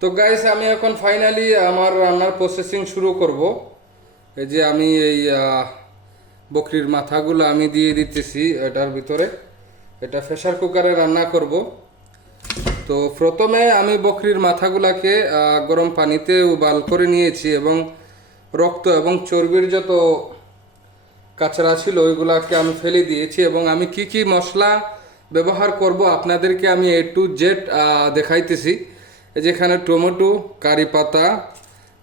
তো গাইস, আমি এখন ফাইনালি আমার রান্নার প্রসেসিং শুরু করব। এই যে আমি এই বকরির মাথাগুলো আমি দিয়ে দিতেছি এটার ভিতরে। এটা প্রেসার কুকারে রান্না করব। তো প্রথমে আমি বকরির মাথাগুলাকে গরম পানিতে উবাল করে নিয়েছি এবং রক্ত এবং চর্বির যত কাঁচরা ছিল ওইগুলাকে আমি ফেলে দিয়েছি, এবং আমি কি কি মশলা ব্যবহার করব আপনাদেরকে আমি A to Z দেখাইতেছি। এই যেখানে টমেটো, কারি পাতা,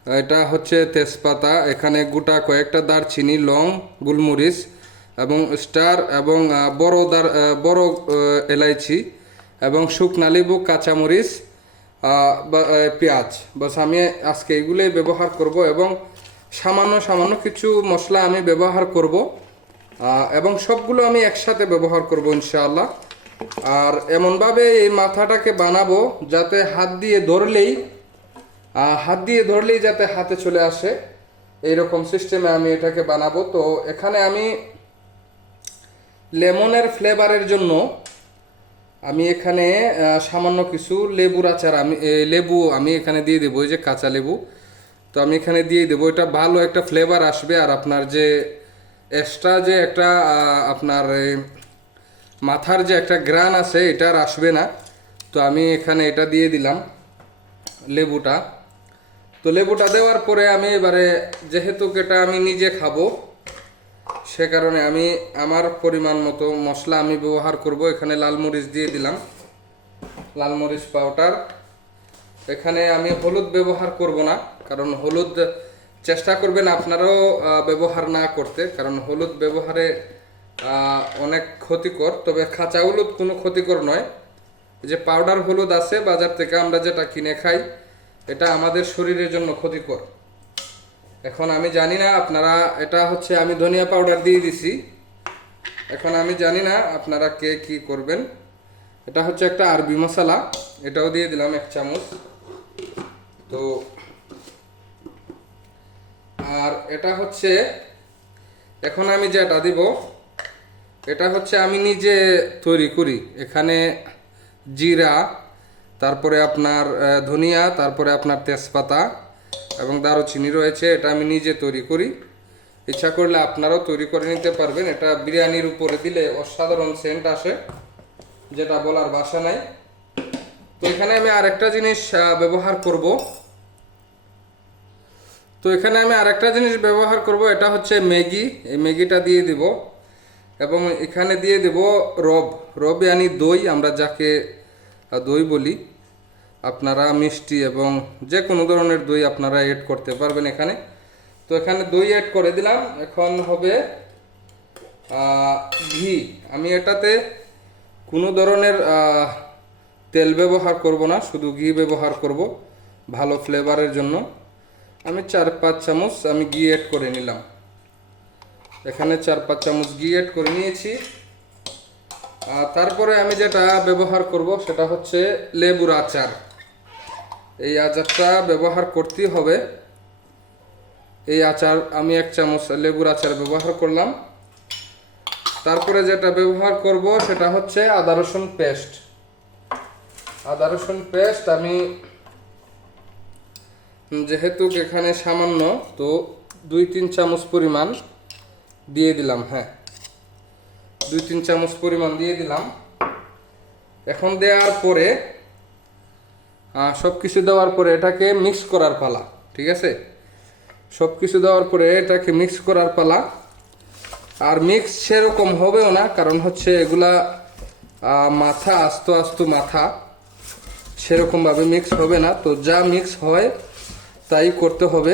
এটা হচ্ছে তেজপাতা, এখানে গোটা কয়েকটা দারচিনি, লং, গোলমরিচ এবং স্টার এবং বড় এলাইচি এবং শুকনা লেবু, কাঁচামরিচ, পেঁয়াজ। বাস আমি আজকে এগুলোই ব্যবহার করব এবং সামান্য সামান্য কিছু মশলা আমি ব্যবহার করব, এবং সবগুলো আমি একসাথে ব্যবহার করব ইনশাআল্লাহ। আর এমনভাবে এই মাথাটাকে বানাবো যাতে হাত দিয়ে ধরলেই যাতে হাতে চলে আসে, এইরকম সিস্টেমে আমি এটাকে বানাবো। তো এখানে আমি লেমনের ফ্লেভারের জন্য আমি এখানে সামান্য কিছু লেবুর আচার লেবু আমি এখানে দিয়ে দেবো, এই যে কাঁচা লেবু। তো আমি এখানে দিয়ে দেবো, এটা ভালো একটা ফ্লেভার আসবে। আর আপনার যে এক্সট্রা যে একটা আপনার মাথার যে একটা গ্রান আছে এটা আর আসবে না। তো আমি এখানে এটা দিয়ে দিলাম লেবুটা। তো লেবুটা দেওয়ার পরে আমি এবারে, যেহেতু এটা আমি নিজে খাবো সে কারণে আমি আমার পরিমাণ মতো মশলা আমি ব্যবহার করব। এখানে লাল মরিচ দিয়ে দিলাম, লাল মরিচ পাউডার। এখানে আমি হলুদ ব্যবহার করব না, কারণ হলুদ চেষ্টা করবেন আপনারাও ব্যবহার না করতে, কারণ হলুদ ব্যবহারে অনেক ক্ষতিকর। তবে কাঁচা হলুদ কোনো ক্ষতিকর নয়। যে পাউডার হলুদ আছে বাজার থেকে আমরা যেটা কিনে খাই, এটা আমাদের শরীরের জন্য ক্ষতিকর। এখন আমি জানি না আপনারা, এটা হচ্ছে আমি ধনিয়া পাউডার দিয়ে দিছি। এখন আমি জানি না আপনারা কে কি করবেন। এটা হচ্ছে একটা আরবি মশলা, এটাও দিয়ে দিলাম 1 চামচ। তো আর এটা হচ্ছে, এখন আমি যেটা দিব এটা হচ্ছে আমি নিজে তৈরি করি। এখানে জিরা, তারপরে আপনার ধনিয়া, তারপরে আপনার তেজপাতা এবং দারুচিনি রয়েছে। এটা আমি নিজে তৈরি করি। ইচ্ছা করলে আপনারাও তৈরি করে নিতে পারবেন। এটা বিরিয়ানির উপরে দিলে অসাধারণ সেন্ট আসে, যেটা বলার ভাষা নাই। তো এখানে আমি আরেকটা জিনিস ব্যবহার করব। এটা হচ্ছে ম্যাগি। এই ম্যাগিটা দিয়ে দিব এবং এখানে দিয়ে দেব রব ইয়ানি দই, আমরা যাকে দই বলি। আপনারা মিষ্টি এবং যে কোনো ধরনের দই আপনারা এড করতে পারবেন এখানে। তো এখানে দই এড করে দিলাম। এখন হবে ঘি। আমি এটাতে কোনো ধরনের তেল ব্যবহার করব না, শুধু ঘি ব্যবহার করব ভালো ফ্লেভারের জন্য। আমি 4-5 চামচ আমি ঘি এড করে নিলাম। এখানে 4-5 চামচ ঘি এড করে নিয়েছি। তারপরে আমি যেটা ব্যবহার করব সেটা হচ্ছে লেবুর আচার। এই আচারটা ব্যবহার করতেই হবে। এই আচার আমি 1 চামচ লেবুর আচার ব্যবহার করলাম। তারপরে যেটা ব্যবহার করব সেটা হচ্ছে আদা রসুন পেস্ট। আমি যেহেতু এখানে সামান্য, তো 2-3 চামচ পরিমাণ দিয়ে দিলাম। হ্যাঁ, 2-3 চামচ পরিমাণ দিয়ে দিলাম। এখন দেওয়ার পরে সব কিছু দেওয়ার পরে এটাকে মিক্স করার পালা। ঠিক আছে, সব কিছু দেওয়ার পরে এটাকে মিক্স করার পালা। আর মিক্স সেরকম হবেও না, কারণ হচ্ছে এগুলা মাথা আস্ত মাথা, সেরকমভাবে মিক্স হবে না। তো যা মিক্স হয় তাই করতে হবে।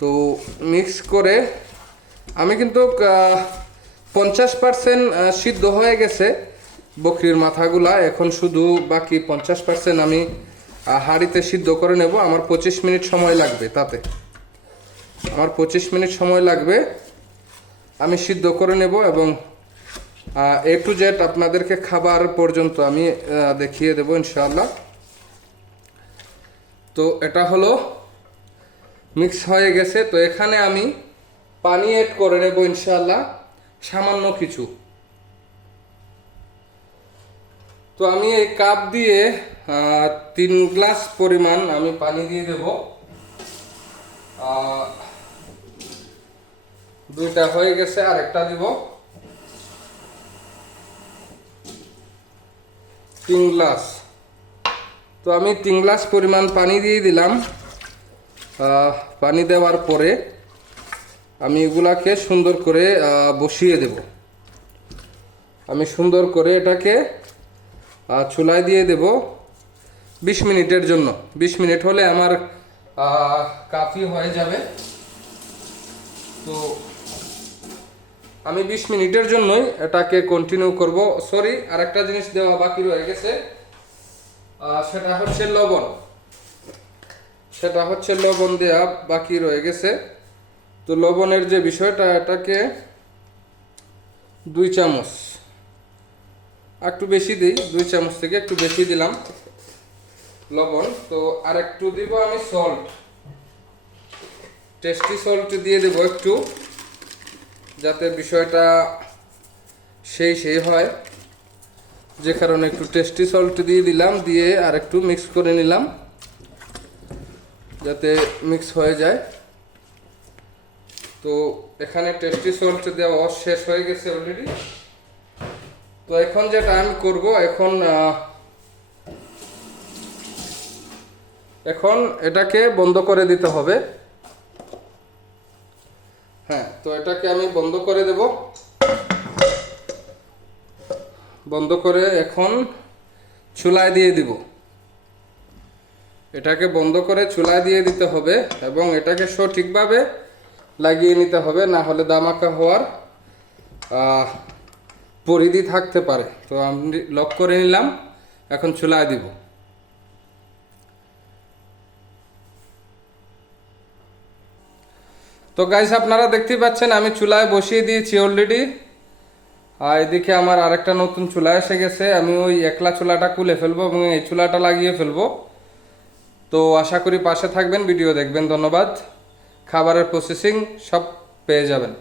তো মিক্স করে আমি কিন্তু 50% সিদ্ধ হয়ে গেছে বকরির মাথাগুলা। এখন শুধু বাকি 50% আমি হাঁড়িতে সিদ্ধ করে নেব। আমার 25 মিনিট সময় লাগবে, আমার 25 মিনিট সময় লাগবে। আমি সিদ্ধ করে নেব এবং A to Z আপনাদেরকে খাবার পর্যন্ত আমি দেখিয়ে দেব ইনশাআল্লাহ। তো এটা হলো মিক্স হয়ে গেছে। তো এখানে আমি পানি এড করে নেব ইনশাআল্লাহ, সামান্য কিছু। তো আমি এই কাপ দিয়ে 3 গ্লাস পরিমাণ আমি পানি দিয়ে দেব। দুইটা হয়ে গেছে, আর একটা দিব। 3 গ্লাস। তো আমি 3 গ্লাস পরিমাণ পানি দিয়ে দিলাম। পানি দেওয়ার পরে আমি এগুলাকে সুন্দর করে বসিয়ে দেব। আমি সুন্দর করে এটাকে চুলায় দিয়ে দেব 20 মিনিটের জন্য। 20 মিনিট হলে আমার কাফি হয়ে যাবে। তো আমি 20 মিনিটের জন্যই এটাকে কন্টিনিউ করব। সরি, আরেকটা জিনিস দেওয়া বাকি রয়ে গেছে, সেটা হচ্ছে লবণ। লবণ দেওয়া বাকি রয়ে গেছে। তো লবণের যে বিষয়টা, এটাকে 2 চামচ, একটু বেশি দিই, 2 চামচ থেকে একটু বেশি দিলাম লবণ। তো আর একটু দিব আমি সল্ট, টেস্টি সল্ট দিয়ে দেবো একটু, যাতে বিষয়টা সেই হয়। যে কারণে একটু টেস্টি সল্ট দিয়ে দিলাম, দিয়ে আর একটু মিক্স করে নিলাম যাতে মিক্স হয়ে যায়। তো এখানে টেস্টি সল্ট দেওয়া শেষ হয়ে গেছে অলরেডি। তো এখন যেটা আমি করব, এখন এটাকে বন্ধ করে দিতে হবে। হ্যাঁ, তো এটাকে আমি বন্ধ করে দেব। বন্ধ করে এখন চুলায় দিয়ে দিব। এটাকে বন্ধ করে চুলায় দিয়ে দিতে হবে এবং এটাকে সঠিকভাবে লাগিয়ে নিতে হবে, না হলে দামাকা হওয়ার পরিধি থাকতে পারে। তো আমি লক করে নিলাম, এখন চুলায় দিব। তো গাইস, আপনারা দেখতেই পাচ্ছেন আমি চুলায় বসিয়ে দিয়েছি অলরেডি। আর এদিকে আমার আরেকটা নতুন চুলা এসে গেছে। আমি ওই একলা চুলাটা খুলে ফেলবো এবং এই চুলাটা লাগিয়ে ফেলবো। তো আশা করি পাশে থাকবেন, ভিডিও দেখবেন। ধন্যবাদ। খাবারের প্রসেসিং সব পেয়ে যাবেন।